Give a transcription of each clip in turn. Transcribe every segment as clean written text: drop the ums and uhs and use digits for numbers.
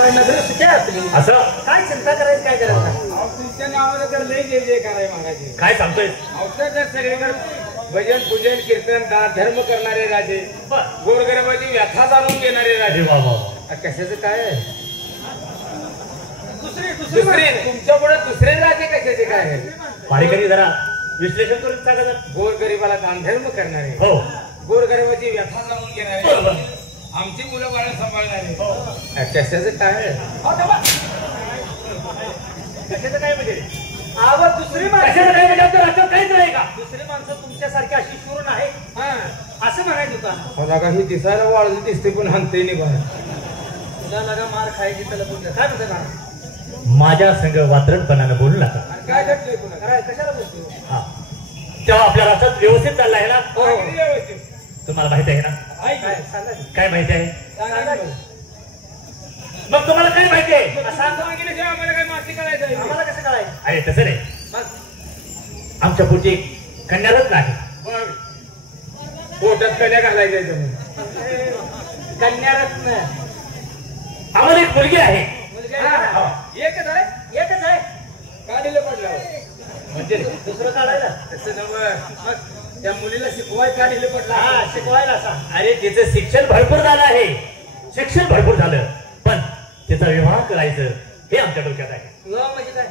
असं काय चिंता करायची काय करायचं तुमच्या नावाला तर लय जे जे कराय महाराज काय सांगतोय तर सगळीकडे भजन पूजन कीर्तन धर्म करणारे राजे गोरगरिबाची व्यथा जाणून घेणारे राजे कशाचं काय आहे दुसरे तुमच्या पुढे दुसरे राजे कशाचे काय आहे पारिकरी जरा विश्लेषण करून सांगा जरा. गोरगरिबाला दानधर्म करणारे हो गोरगरिबाची व्यथा जाणून घेणारे आमची मुलं बाळ सांभाळणारे कशाचं काय आहे कशाचं काय म्हणजे आवाज दुसरी माणसं काय म्हणजे राज्यात काहीच नाही का दुसरी माणसं तुमच्यासारखी अशी शूर नाही असं म्हणायचं होतं मला काही दिसायला वाळली दिसते पण हनते नाही बघा तुला लगा मार खायची त्याला बोललं काय म्हणतं का माझ्या संघ वात्रटपणानं बोलू नका काय घडलंय पुन्हा कशाला बोलतो हा तेव्हा आपल्या राष्ट्रात व्यवस्थित चालला आहे ना तुम्हाला माहिती आहे ना काय माहिती आहे मग तुम्हाला काय माहिती आहे आम्हाला काय माती करायचं आम्हाला कसं कळायचं अरे तसं नाही आमच्या पुढची कन्यारत्न आहे पोटात कन्या घालायच्या तुम्ही कन्यारत्न आम्हाला एक मुलगी आहे एकच आहे का दिलं पडलं म्हणजे दुसरं काढायला तसं नव्हतं त्या मुलीला शिकवाय का दिलं पडलं शिकवायला सांग अरे तिचं शिक्षण भरपूर झालं आहे शिक्षण भरपूर झालं पण तिचा विवाह करायचं हे आमच्या डोक्यात आहे म्हणजे काय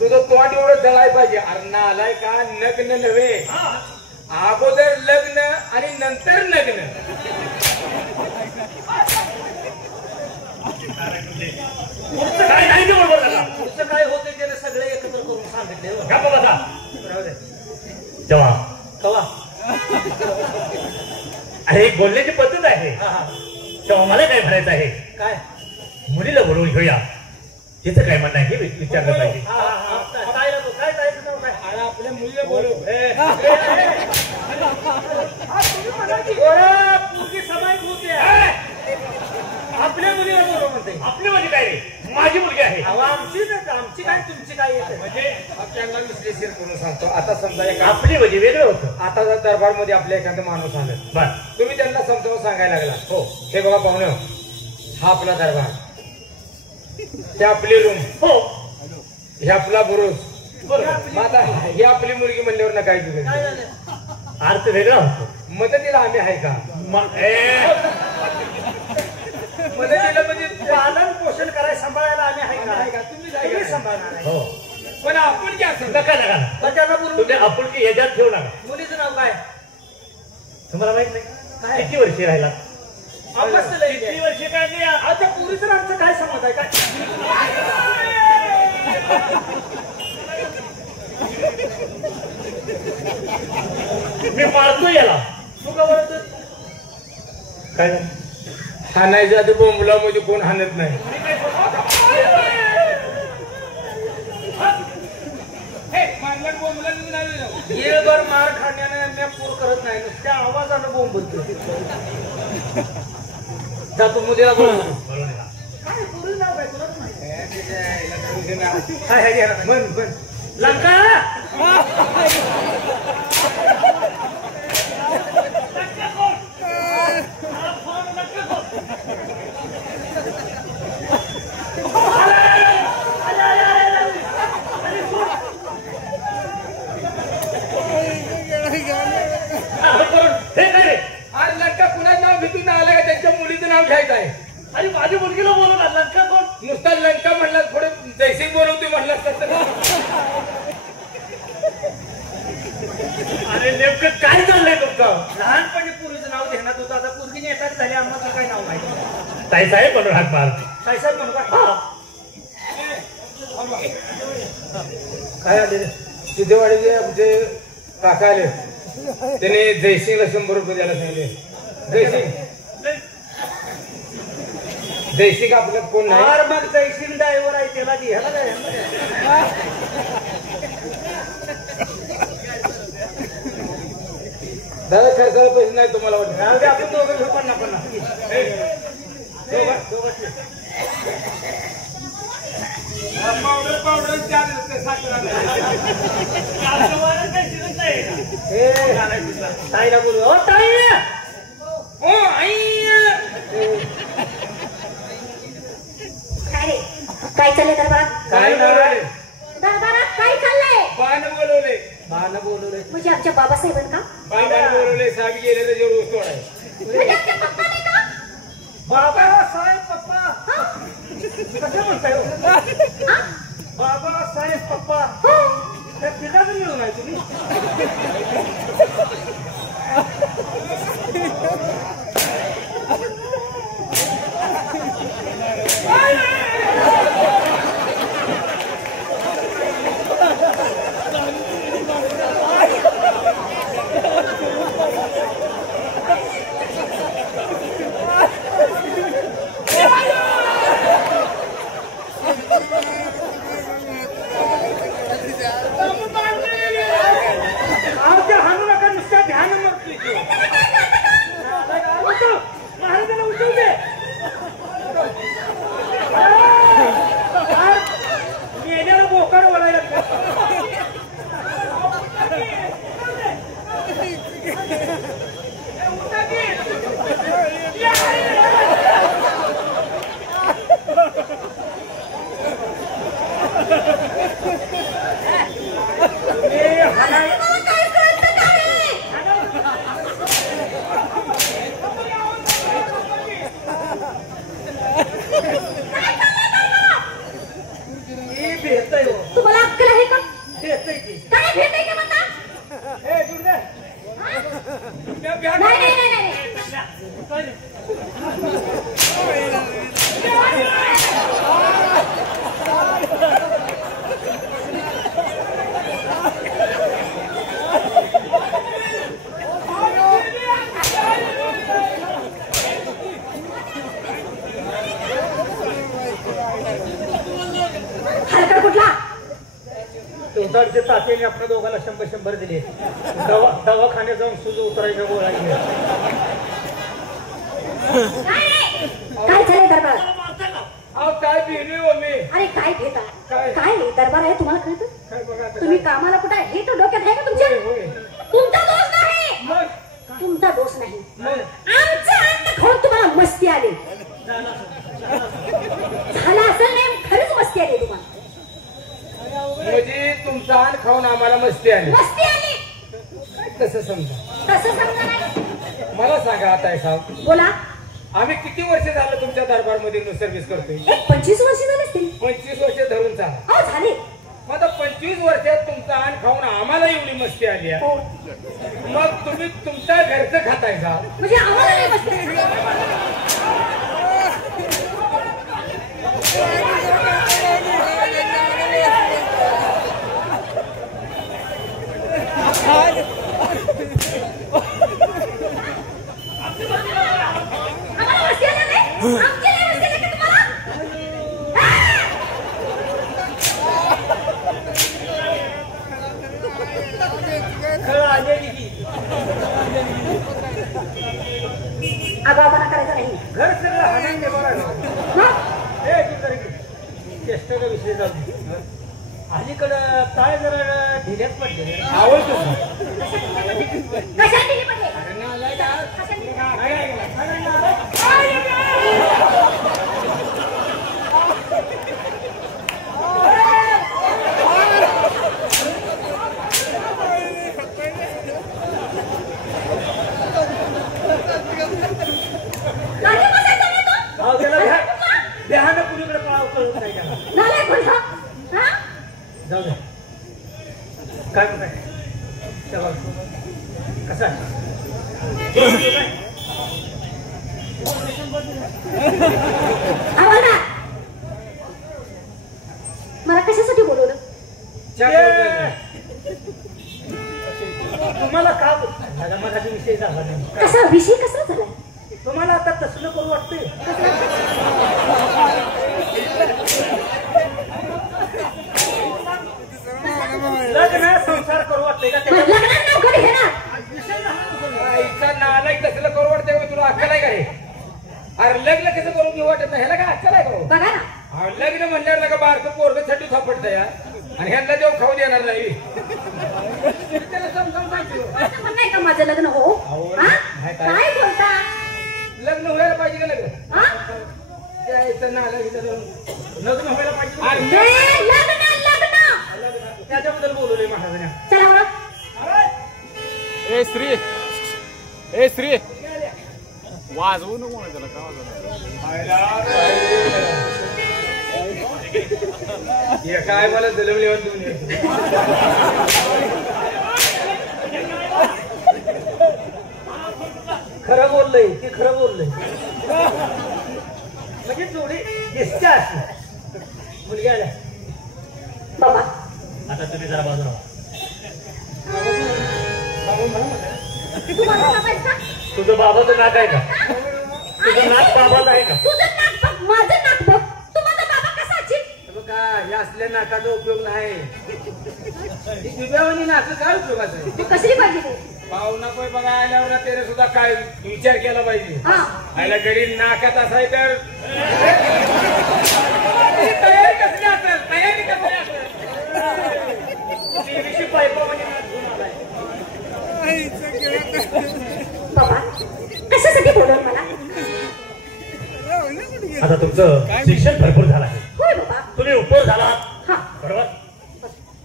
तुझं तोंड एवढं जळाय पाहिजे अरे आलाय का लग्न नव्हे अगोदर लग्न आणि नंतर लग्न काय नाही ते बरोबर झालं पुढचं काय होतं त्याने सगळे एकत्र करून सांगितले जेव्हा कवा अरे एक बोलण्याची पद्धत आहे तेव्हा मला काय म्हणायचं आहे काय मुलीला बोलवून घेऊया तिचं काय म्हणणं आहे हे विचारलं पाहिजे काय जायचं काय आपल्या मुलीला बोलव पूर्वी समाज होते आपल्या मुलीला बोलव म्हणते आपली मुलगी काय रे माझी मुलगी आहे आमची काय तुमची काय येते म्हणजे आपल्याला विश्लेषण करून सांगतो आता समजा आपली म्हणजे वेगळं होतं आता जर दरबारमध्ये आपल्या एखादा माणूस आला बर तुम्ही त्यांना समजावून सांगायला लागला हो हे बघा पाहुणं हा आपला दरबार हे आपली रूम हो हे आपला बुरुज आता ही आपली मुलगी म्हणल्यावर ना काय तुझं अर्थ वेगळा होतो मदतीला आम्ही आहे का मदतीला म्हणजे पालन पोषण करायला सांभाळायला आम्ही आहे का तुम्ही सांभाळणार हो पण आपण काय असं नका नका तुम्ही आपुलकी याच्यात ठेवू नका मुलीचं नाव काय तुम्हाला माहित नाही किती वर्षी राहिला किती वर्षी काय आता पुरीचं आमचं काय समज आहे काय मी मारतो याला तू का बोलतो काय हाणायच्या आधी बोंबलामध्ये कोण हाणत नाही येळभर मार खाण्याने मी पूर करत नाही त्या आवाजानं बोंब बोलतो जातो मुलीला बोलतो काय पुरी नाव काय तुला माहिती लंका घ्यायचं आहे अरे माझ्या मुलगीला बोलवला लंका कोण नुसता लंका म्हणला थोडं जैसे बोलवते म्हणला अरे नेमकं काय चाललंय तुमचं लहानपणी पुरीचं नाव घेण्यात होतं आता पुरगीने एकाच झाली आम्हाला काय नाव माहिती ताईसाहेब म्हणून हात मार ताईसाहेब म्हणू काय आले सिद्धेवाडीचे आमचे काका आले त्याने जयसिंगला 100 रुपये द्यायला सांगितले जयसिंग आपलं कोण नाही मग जयसिंग ड्रायव्हर आहे त्याला घ्यायला काय दादा खर्चाला पैसे नाही तुम्हाला वाटत आपण दोघं घेऊ 50-50 पावडर ताईला बोलू. ओ ताई, ओ आई, काय चाललंय दरबारात? काय बोलवले? दरबारात काय चाललंय? बाण बोलवले. बाण बोलवले म्हणजे आमच्या बाबासाहेबांना का? बाबाने बोलवले. साहेब गेले तर जेवढ ऊस तोडाय. म्हणजे आमच्या पप्पाने का? बाबासाहेब पप्पा कसं म्हणताय हो? बाबासाहेब पप्पा त्या पिकाचं मिळून आहे तुम्ही. महाराजांना उठवू दे. मेल्याला बोकाड ओढायला तुम्हाला अक्कल आहे का? देतय की. काय भेटतंय का म्हणता? ए दुर्गा नाही. हरकत कुठला? तोंडाचे तात्याने आपल्या दोघांना 100 दिले. दवाखान्यात जाऊन सुज उतरायच्या गोळा घ्या. काय झालंय दरबारात? अहो काय भिली हो मी. अरे काय घेता? काय? काय नाही दरबार आहे तुम्हाला कळतं? काय बघा आता. तुम्ही कामाला कुठे आहे हे तर डोक्यात आहे का तुमच्या? होय. तुमचा दोष नाही. मग तुमचा दोष नाही. मग आमचं अन्न खाऊन तुम्हाला मस्ती आली. झाला असेल नाही खरंच मस्ती आली तुम्हाला. म्हणजे तुमचा अन्न खाऊन आम्हाला मस्ती आली. मस्ती आली तसं समजा. तसं समजा नाही. मला सांगा आता साहेब, बोला. आम्ही किती वर्ष झालं तुमच्या दरबारमध्ये सर्व्हिस करतोय? एक 25 वर्ष झाले असतील. 25 वर्ष धरून चाला. हो झाले. मग आता 25 वर्षात तुमचा अन्न खाऊन आम्हाला एवढी मस्ती आली आहे. हो मग तुम्ही तुमच्या घरचं खाताय का? म्हणजे आम्हाला नाही मस्ती आली. आम्हाला मस्ती आली नाही. आमची नाही मस्ती आली का तुम्हाला? खरं आलेली की आगाऊपणा करायचा नाही. घर सगळं हाणाने बघा. मग हे चेष्टाचा विषय चालू. अलीकडं काय जरा ढिल्याच पडले. आवडतो कशात दिली पडले? देहानं कुणीकडे पळाव कळत नाही त्याला. जाऊ दे. काय म्हणताय कसा मला कशासाठी बोलवलं? तुम्हाला का मनाचा विषय झाला नाही? कसा विषय कसा झाला? तुम्हाला आता तसलं करू वाटतंय? लग्न संसार करू वाटतंय का? नालायक तसलं करू वाटतंय तुला अक्कल आहे का? अरे लग्न कसं करून घेऊ वाटत नाही ह्याला काय अक्कल आहे का? बघा ना लग्न म्हणल्यावर का बारकं पोरगं छटू थापडत या आणि ह्यांना जेव्हा खाऊ देणार नाही. त्याला समजावून सांगतो. असं म्हणणं आहे का माझं? माझं लग्न हो? काय बोलता? लग्न व्हायला पाहिजे का लग्न? लग्न व्हायला पाहिजे. त्याच्याबद्दल बोलवले महाराजांना. चला बरं. ए स्त्री वाजवू नको त्याला का काय मला जलवले खरं बोललंय ते खरं बोललंय म्हणजे जोडी दिसते अशी मुलगी आल्या. बाबा आता तुम्ही जरा बाजूला तुम्हाला बाबाच का? तुझं बाबाचं नाक आहे का? तुझं नाक बाबाच आहे का? तुझं नाक बघ, माझं नाक बघ. तुम्हाला बाबा कसाची? बघा या असल्या नाकाचा उपयोग नाही. दिव्यावानी नाक काय उपयोगाचं? तू कसली पाहिजे ते? पाहुणा कोय बघा आल्यावर त्याने सुद्धा काय विचार केला पाहिजे. हा आयला गडी नाकात असाय तर तयारी कसली असेल? तयारी कसली असेल? टीव्हीची पाईपा म्हणजे बाबा कशासाठी बोलवलं मला? आता तुमचं शिक्षण भरपूर झालं आहे. होय बाबा. तुम्ही उपयोग झाला आहात. हा बरोबर.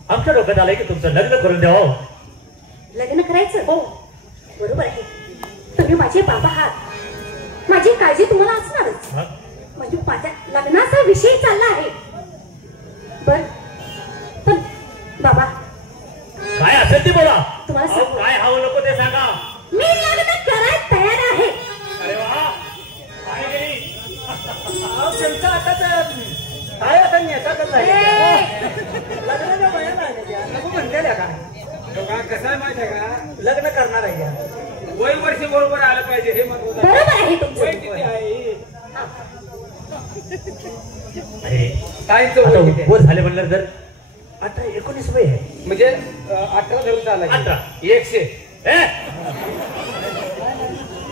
आमच्या डोक्यात आलंय की तुमचं लग्न करून द्यावं. लग्न करायचं हो बरोबर आहे. तुम्ही माझे बाबा आहात. माझी काळजी तुम्हाला असणारच. म्हणजे माझ्या लग्नाचा विषय चालला आहे. बर पण बाबा काय असेल ते बोला. तुम्हाला सांगू. काय हवं नको ते सांगा. मी लग्न करायला तयार आहे. अरे वा आहे गेली. त्यांचा आता काय आता नेतातच आहे. लग्नाच्या वयाला आल्या नको म्हणलेल्या का कसं आहे माहिती आहे का? लग्न करणार आहे. वय वर्ष बरोबर आलं पाहिजे हे महत्वाचं. बरोबर आहे तुमचं. वय किती आहे? अरे ताईंचं आता वय किती आहे? वर झाले म्हणलं तर आता 19 वय आहे. म्हणजे 18 धरून चालला. 18. 100.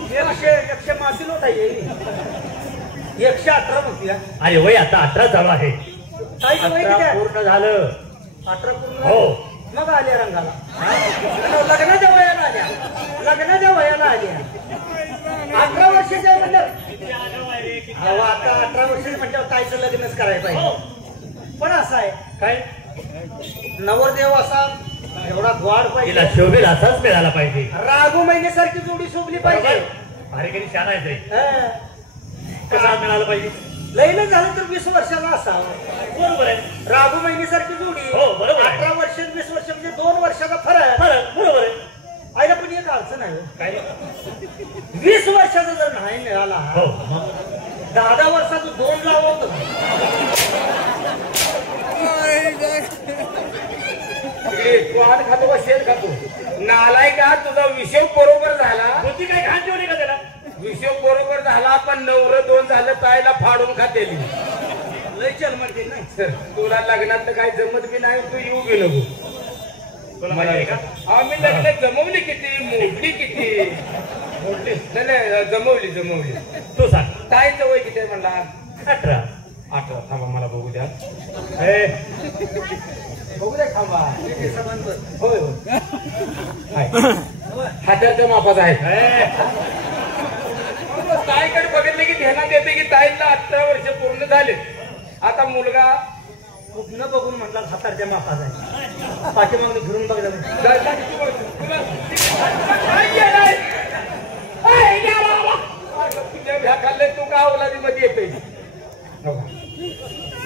100 माती लोट आहे 118 म्हणते. अरे वय आता 18 झालं आहे. ताईचं वय किती 18 आहे? पूर्ण झालं. 18 पूर्ण हो. मग आल्या रंगाला. लग्नाच्या वयाला आल्या. लग्नाच्या वयाला आल्या. 18 वर्षाच्या म्हणजे आता 18 वर्ष म्हणजे ताईचं लग्नच करायला पाहिजे. पण असं आहे काय नवरदेव असा एवढा द्वार तिला पाहिजे. शोभेल असाच मिळाला पाहिजे. रागू महिन्यासारखी जोडी शोभली पाहिजे. अरे कधी शान आहे ते. हं. कसा मिळाला पाहिजे. लग्न झालं तर 20 वर्षाला असावं. बरोबर आहे. रागू महिन्यासारखी जोडी. हो, बरोबर आहे. 18 वर्ष 20 वर्ष म्हणजे 2 वर्षाचा फरक. बरोबर आहे. आईला पण एक अडचण आहे. काय 20 वर्षाचा जर नाही मिळाला हो 10 वर्षाचं 2 लावत. तू आठ खातो का शेत खातो? नालाय का तुझा विषय बरोबर झाला. होती काय घाण ठेवली का त्याला. विषय बरोबर झाला पण 9-2 झालं ताईला फाडून खातेली. लय चलमडते नाही सर तुला लग्नात काय जमत बी नाही. तू येऊ बी नको. तुला माहिती आहे का. आम्ही लग्न जमवली किती मोडली किती. मोडली नाही जमवली. तू सांग. ताईचं वय किती आहे म्हणला? 18. 18. थांबा मला बघू द्या. बघू द्या थांबा. होय हाताच्या मापाचा आहे. ताईकडे बघितले की ध्यानात येते की ताईला 18 वर्ष पूर्ण झाले. आता मुलगा कुठनं बघून म्हटला हाताच्या मापाचा आहे. पाठीमागणी फिरून बघ तुझ्या खाल्ले तू का औलादी मध्ये येते.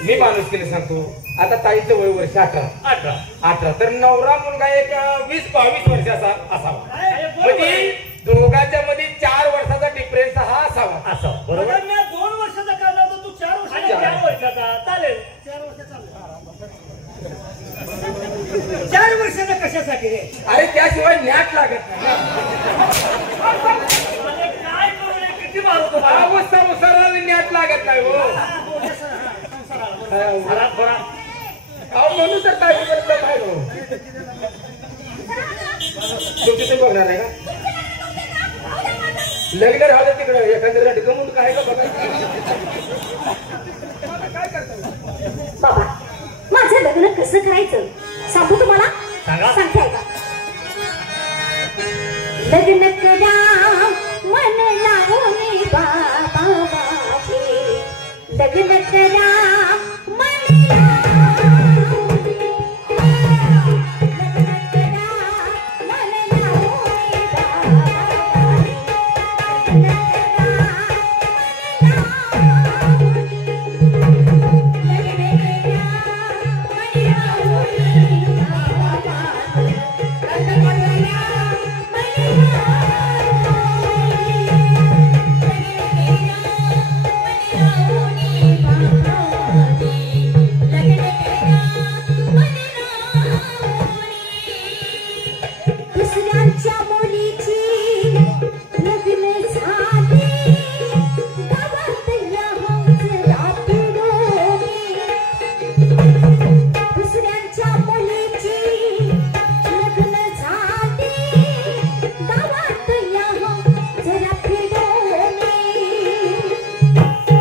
मी माणूस केले सांगतो. आता ताईचं वय वर्ष 18 तर नवरा मुलगा एक 20-22 वर्षाचा असावा. म्हणजे दोघांच्या मध्ये 4 वर्षाचा डिफरन्स हा असावा. बरोबर. 2 वर्षाचा काढला तर तू 4 वर्षाचा चालेल. 4 वर्षाचा कशासाठी रे? अरे त्याशिवाय न्याट लागत नाही. काय करू रे, किती मारू तुम्हाला. अवस्था मुसराला न्याट लागत नाही हो. म्हणून तर काय बाहेर हो. तू तिथे बघणार आहे का? लग्न राहतं तिकडं एखाद्या ढकलून काय का बघा. काय करतो बाबा माझं लग्न कसं करायचं सांगू तुम्हाला. सांगा. सांगते ऐका. लग्न करा मन लावून बाबा माझे लग्न करा मन लावून लग्न करा मन लावून बाबा लग्न करा दुसऱ्यांच्या मुलीची लग्न झाली गावात या हौसला पिढोली दुसऱ्यांच्या मुलीची लग्न झाली गावात या हौसला पिढोली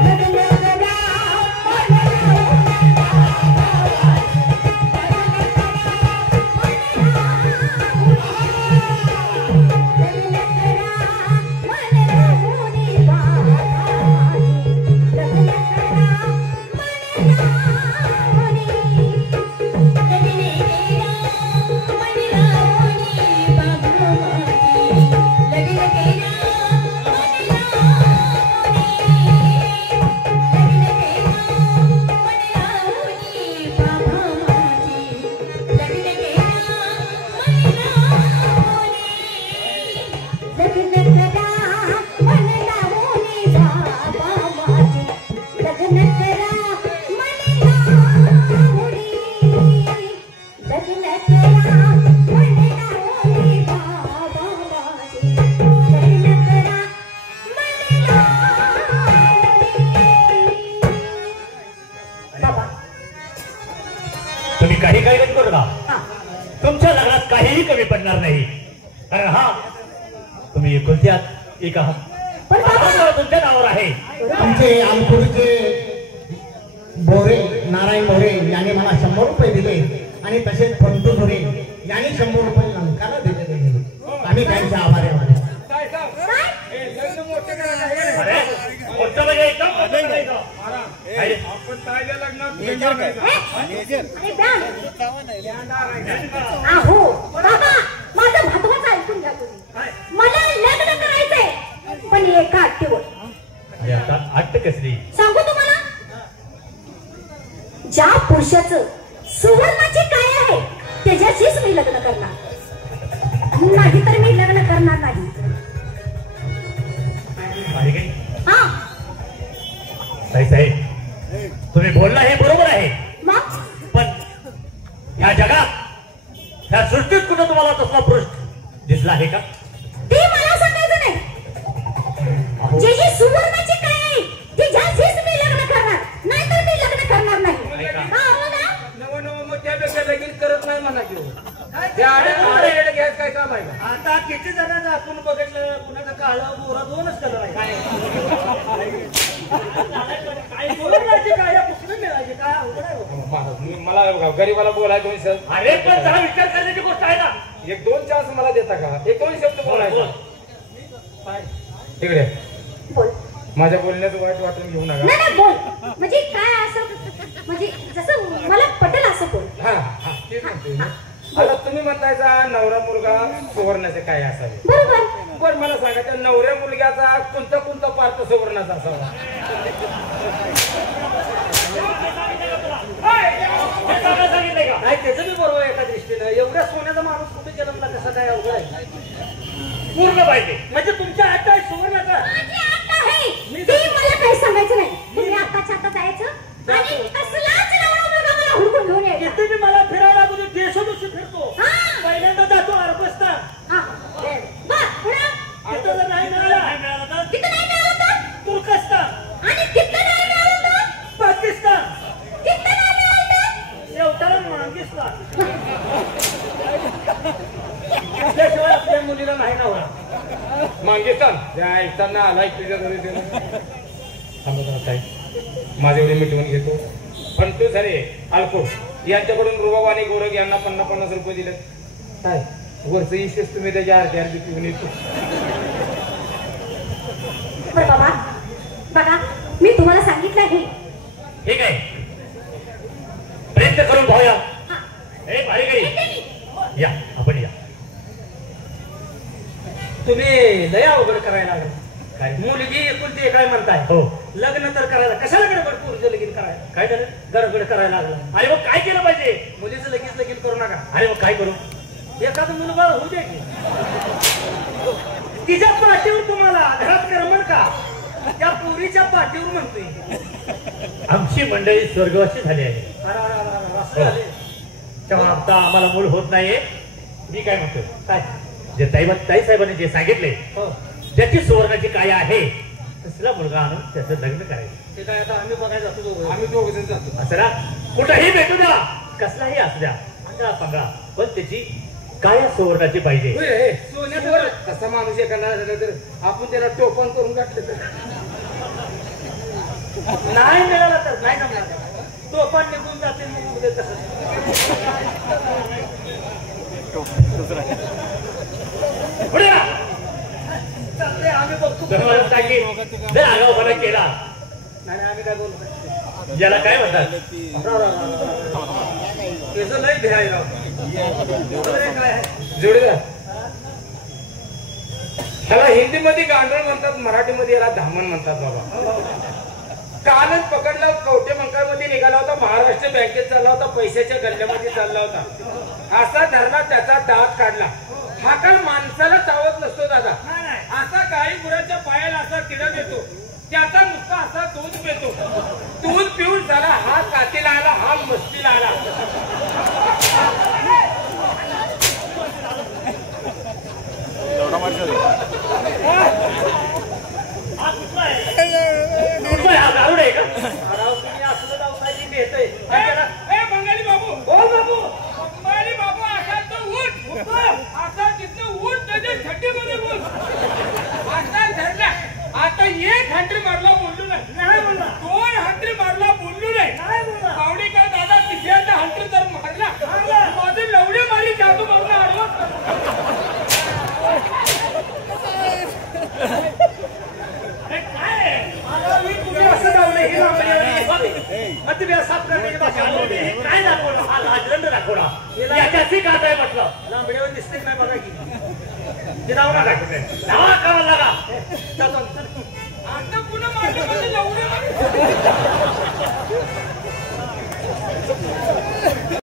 लग्न करा तुम्ही काही काळजी करू नका. तुमच्या लग्नात काहीही कमी पडणार नाही. कारण हा तुम्ही एकुलती एक आहात. तुमच्या नावावर आहे. आमचे आमकुडचे बोरे नारायण बोरे यांनी मला 100 रुपये दिले आणि तसेच पंतू धोरे यांनी 100 रुपये लंकाला दिले. आम्ही त्यांच्या आभारी आहोत. अरे मोठं म्हणजे एकदम मोठं करायचं. आपण ताईच्या लग्नात अहो बाबा माझं महत्वाचं ऐकून घ्या तुम्ही. मला लग्न करायचंय पण एका अट्टीवर. अरे आता अट्ट कसली सांगू तुम्हाला ज्या पुरुषाचं सुवर्णाची काय आहे त्याच्याशीच मी लग्न करणार नाही तर मी लग्न करणार नाही. हा साहेब तुम्ही बोलला हे बरोबर आहे. मग पण ह्या जगात ह्या सृष्टीत कुठं तुम्हाला तसला पुरुष दिसला आहे का? ते मला सांगायचं नाही. जे जी सुवर्णाची काय आहे तिच्याशीच मी लग्न करणार नाही तर मी लग्न करणार नाही. हा बोला नव मग त्यापेक्षा लगीन करत नाही म्हणा की काय काम आहे. आता किती जणांना आपण बघितलं कुणाचं काळं बोरा 2च कलर आहे. मला गरीबाला बोलायचं 2 शब्द. अरे पण जरा विचार करण्याची गोष्ट आहे ना. 1-2 चान्स मला देता का? 1-2 शब्द बोलायचं. तिकडे बोल. माझ्या बोलण्याचं वाईट वाटून घेऊ नका. नाही बोल म्हणजे काय असं म्हणजे जसं मला पटेल असं बोल. हा हा तेच म्हणतोय. आता तुम्ही म्हणतायचा नवरा मुलगा सुवर्णाचे काय असावे. बरोबर. पण मला सांगा त्या नवऱ्या मुलग्याचा कोणता पार्ट सुवर्णाचा असावा. नाही त्याचं बी बरोबर एका दृष्टीनं. एवढ्या सोन्याचा माणूस कुठे जन्मला कसा काय अवघड आहे. पूर्ण पाहिजे म्हणजे तुमच्या हात आहे सुवर्णाचा. माझी आत्ता आहे ते मला काही सांगायचं नाही. तुम्ही आत्ताच्या आता जायचं आणि कसलाच नवरा मुलगा मला हुडकून घेऊन यायचा. इथे मी मला फिरायला लागू देशोदेशी फिरतो. पहिल्यांदा जातो अरबस्तान. तिथं जर नाही मिळाला तिथं नाही मिळालं तर तुर्कस्तान आणि तिथं नाही मिळालं तर पाकिस्तान तिथं नाही मिळालं तर शेवटाला मागिस्तान. त्याशिवाय आपल्या मुलीला नाही नवरा. मागिस्तान त्या ऐकताना आलाय तुझ्या घरी माझे एवढे मिटवून घेतो. पण तू झाले अल्कोट यांच्याकडून रुबाब आणि गोरख यांना 50-50 रुपये दिले. काय वरच इशेस तुम्ही त्याच्या अर्ध्या अर्धी पिऊन येतो. बरं बाबा बघा मी तुम्हाला सांगितलं आहे. ठीक आहे, प्रयत्न करून पाहूया. हा. ए भारी या, आपण या. तुम्ही लय अवघड करायला लागला. काय मुलगी एकुलती काय म्हणताय? हो, लग्न तर करायला कशाला गडबड पुरुषचं लगीन करायला? काय झालं? गडबड करायला लागला. अरे मग काय केलं पाहिजे? मुलीचं लगेच लगीन करू नका. अरे मग काय करू? एखादं मुलगा होऊ दे की. तिच्या पाठीवर तुम्हाला घरात करमण का? त्या पुरीच्या पाठीवर म्हणतोय. आमची मंडळी स्वर्गवासी झाली आहे. अरे अरे अरे अरे, असं झाले. तेव्हा आता आम्हाला मूल होत नाहीये. मी काय म्हणतो, काय? जे ताई साहेबांनी जे सांगितले, हो ज्याची सुवर्णाची काय आहे तसला मुलगा आणून त्याचं लग्न करायचं. ते काय आता आम्ही बघायला जातो दोघं. आम्ही दोघ जण जातो. असं ना, कुठंही भेटू द्या, कसलाही असू द्या, आंधळा पांगळा, पण त्याची काया सुवर्णाची पाहिजे. होय रे, सोन्यावर तसा माणूस एखादा झाला तर आपण त्याला टोपण करून घातलं तर नाही मिळाला तर नाही जमणार. तो पण निघून जाते मग उद्या तसं. पुढे या. चालतंय, आम्ही बघतो. धन्यवाद टाकी. जर आगाऊपणा केला, नाही नाही, आम्ही काय बोलतो? ज्याला काय म्हणतात, त्याचं लय ध्येय आहे राव. बरं, काय आहे? जोडीदार ह्याला हिंदीमध्ये गांडळ म्हणतात, मराठीमध्ये याला धामण म्हणतात. बाबा कालच पकडला, कवठे मंकाळमध्ये निघाला होता, महाराष्ट्र बँकेत चालला होता, पैशाच्या गल्ल्यामध्ये चालला होता. असा धरला, त्याचा दात काढला. हा काल माणसाला चावत नसतो दादा. असा गाई गुराच्या पायाला असा किडा देतो, त्याचा नुसता असा दूध पितो. दूध पिऊन झाला, हा कातीला आला, हा मस्तीला आला. हा गारुड आहे का? राव, तुम्ही असलं राव काय ते घेतोय? ए बंगाली बाबू, बोल बाबू. बंगाली बाबू, असा तो उठ, असा तिथं उठ, त्याच्या थंडीमध्ये बोल. असा धरला, आता एक हंड्री मारला बोललो नाही. नाही बोलला. 2 हंड्री मारला बोललो नाही. नाही बोलला. पावडी काय दादा, तिसऱ्यांदा हंड्री तर मारला. माझे लवडे मारी जादू मारला आडवा. तुम्ही असं लावलं हे लावलं. मग तुम्ही असं करण्याची भाषा बोलली. हे काय दाखवलं? हा राजदंड दाखवला. याच्याशी का काय म्हटलं? लांबड्यावर दिसते नाही बघा की. ते नाव नका. नावा कावा लागा. जातो. आता पुन्हा मारलं म्हणजे लवडे मारी.